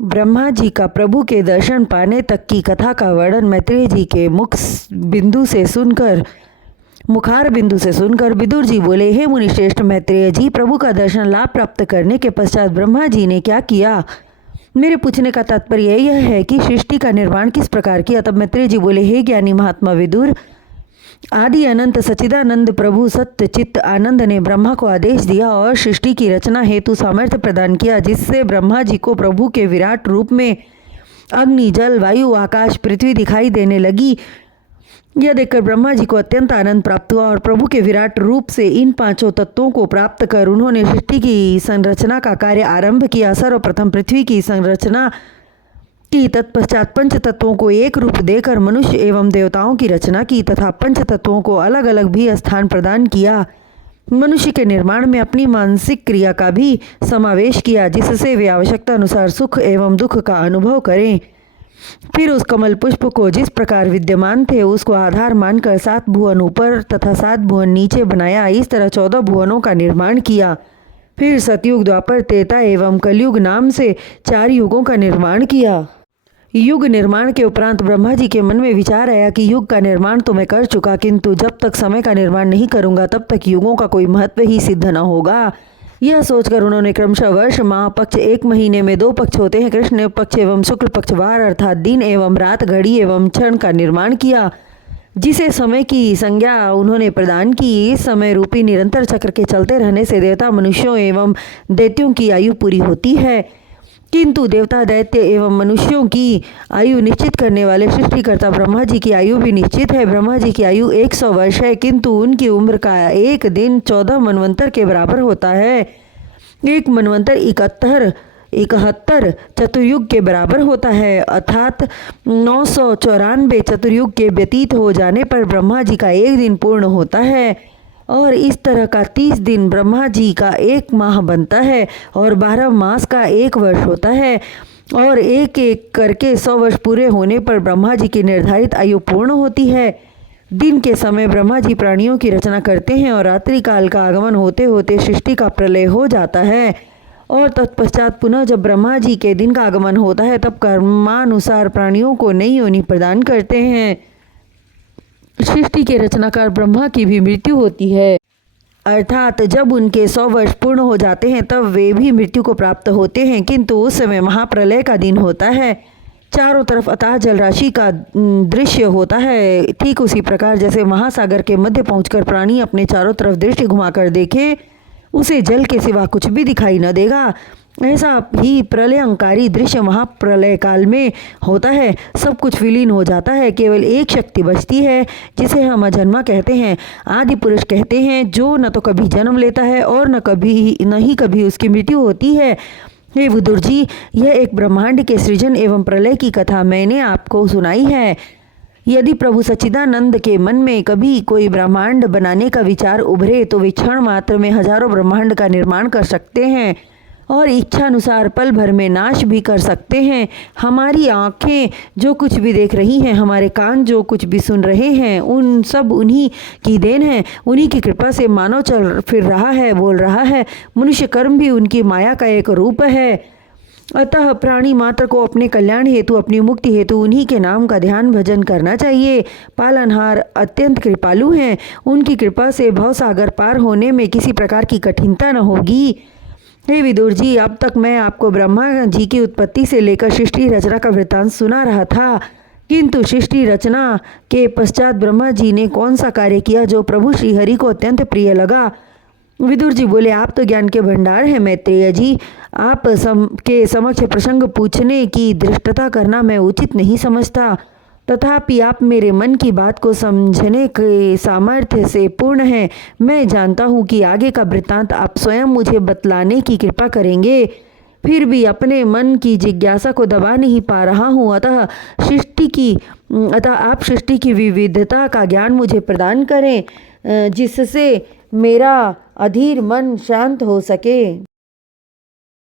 ब्रह्मा जी का प्रभु के दर्शन पाने तक की कथा का वर्णन मैत्रेय जी के मुखार बिंदु से सुनकर विदुर जी बोले, हे मुनिश्रेष्ठ मैत्रेय जी, प्रभु का दर्शन लाभ प्राप्त करने के पश्चात ब्रह्मा जी ने क्या किया? मेरे पूछने का तात्पर्य यह है कि सृष्टि का निर्माण किस प्रकार किया? तब मैत्रेय जी बोले, हे ज्ञानी महात्मा विदुर, आदि अनंत सच्चिदानंद प्रभु सत्य चित्त आनंद ने ब्रह्मा को आदेश दिया और सृष्टि की रचना हेतु सामर्थ्य प्रदान किया, जिससे ब्रह्मा जी को प्रभु के विराट रूप में अग्नि, जल, वायु, आकाश, पृथ्वी दिखाई देने लगी। यह देखकर ब्रह्मा जी को अत्यंत आनंद प्राप्त हुआ और प्रभु के विराट रूप से इन पांचों तत्वों को प्राप्त कर उन्होंने सृष्टि की संरचना का कार्य आरंभ किया। सर्वप्रथम पृथ्वी की संरचना की, तत्पश्चात पंच तत्वों को एक रूप देकर मनुष्य एवं देवताओं की रचना की तथा पंच तत्वों को अलग अलग भी स्थान प्रदान किया। मनुष्य के निर्माण में अपनी मानसिक क्रिया का भी समावेश किया, जिससे वे आवश्यकता अनुसार सुख एवं दुख का अनुभव करें। फिर उस कमल पुष्प को जिस प्रकार विद्यमान थे उसको आधार मानकर 7 भुवन ऊपर तथा 7 भुवन नीचे बनाया। इस तरह 14 भुवनों का निर्माण किया। फिर सतयुग, द्वापर, त्रेता एवं कलयुग नाम से 4 युगों का निर्माण किया। युग निर्माण के उपरांत ब्रह्मा जी के मन में विचार आया कि युग का निर्माण तो मैं कर चुका, किंतु जब तक समय का निर्माण नहीं करूंगा तब तक युगों का कोई महत्व ही सिद्ध न होगा। यह सोचकर उन्होंने क्रमशः वर्ष, माह, पक्ष, 1 महीने में 2 पक्ष होते हैं, कृष्ण पक्ष एवं शुक्ल पक्ष, वार अर्थात दिन एवं रात, घड़ी एवं क्षण का निर्माण किया, जिसे समय की संज्ञा उन्होंने प्रदान की। इस समय रूपी निरंतर चक्र के चलते रहने से देवता, मनुष्यों एवं दैत्यों की आयु पूरी होती है, किंतु देवता, दैत्य एवं मनुष्यों की आयु निश्चित करने वाले सृष्टिकर्ता ब्रह्मा जी की आयु भी निश्चित है। ब्रह्मा जी की आयु 100 वर्ष है, किंतु उनकी उम्र का एक दिन 14 मनवंतर के बराबर होता है। एक मनवंतर 71 चतुर्युग के बराबर होता है, अर्थात 994 चतुर्युग के व्यतीत हो जाने पर ब्रह्मा जी का एक दिन पूर्ण होता है। और इस तरह का 30 दिन ब्रह्मा जी का 1 माह बनता है और 12 मास का 1 वर्ष होता है। और एक एक करके 100 वर्ष पूरे होने पर ब्रह्मा जी की निर्धारित आयु पूर्ण होती है। दिन के समय ब्रह्मा जी प्राणियों की रचना करते हैं और रात्रि काल का आगमन होते होते सृष्टि का प्रलय हो जाता है। और तत्पश्चात पुनः जब ब्रह्मा जी के दिन का आगमन होता है तब कर्मानुसार प्राणियों को नई योनि प्रदान करते हैं। सृष्टि के रचनाकार ब्रह्मा की भी मृत्यु होती है, अर्थात जब उनके 100 वर्ष पूर्ण हो जाते हैं तब वे भी मृत्यु को प्राप्त होते हैं, किंतु उस समय महाप्रलय का दिन होता है। चारों तरफ अथाह जलराशि का दृश्य होता है। ठीक उसी प्रकार जैसे महासागर के मध्य पहुंचकर प्राणी अपने चारों तरफ दृष्टि घुमाकर देखे, उसे जल के सिवा कुछ भी दिखाई न देगा, ऐसा ही प्रलयंकारी दृश्य महाप्रलय काल में होता है। सब कुछ विलीन हो जाता है, केवल एक शक्ति बचती है, जिसे हम अजन्मा कहते हैं, आदि पुरुष कहते हैं, जो न तो कभी जन्म लेता है और न ही कभी उसकी मृत्यु होती है। हे विदुर जी, यह एक ब्रह्मांड के सृजन एवं प्रलय की कथा मैंने आपको सुनाई है। यदि प्रभु सच्चिदानंद के मन में कभी कोई ब्रह्मांड बनाने का विचार उभरे तो वे क्षण मात्र में हजारों ब्रह्मांड का निर्माण कर सकते हैं और इच्छानुसार पल भर में नाश भी कर सकते हैं। हमारी आँखें जो कुछ भी देख रही हैं, हमारे कान जो कुछ भी सुन रहे हैं, उन सब उन्हीं की देन है। उन्हीं की कृपा से मानव चल फिर रहा है, बोल रहा है। मनुष्य कर्म भी उनकी माया का एक रूप है। अतः प्राणी मात्र को अपने कल्याण हेतु, अपनी मुक्ति हेतु उन्हीं के नाम का ध्यान भजन करना चाहिए। पालनहार अत्यंत कृपालु हैं, उनकी कृपा से भवसागर पार होने में किसी प्रकार की कठिनता न होगी। हे विदुर जी, अब तक मैं आपको ब्रह्मा जी की उत्पत्ति से लेकर सृष्टि रचना का वृत्तांत सुना रहा था, किंतु सृष्टि रचना के पश्चात ब्रह्मा जी ने कौन सा कार्य किया जो प्रभु श्रीहरि को अत्यंत प्रिय लगा? विदुर जी बोले, आप तो ज्ञान के भंडार हैं मैत्रेय जी, आप के समक्ष प्रसंग पूछने की धृष्टता करना मैं उचित नहीं समझता। तथापि आप मेरे मन की बात को समझने के सामर्थ्य से पूर्ण हैं। मैं जानता हूँ कि आगे का वृत्तांत आप स्वयं मुझे बतलाने की कृपा करेंगे, फिर भी अपने मन की जिज्ञासा को दबा नहीं पा रहा हूँ। अतः आप सृष्टि की विविधता का ज्ञान मुझे प्रदान करें, जिससे मेरा अधीर मन शांत हो सके।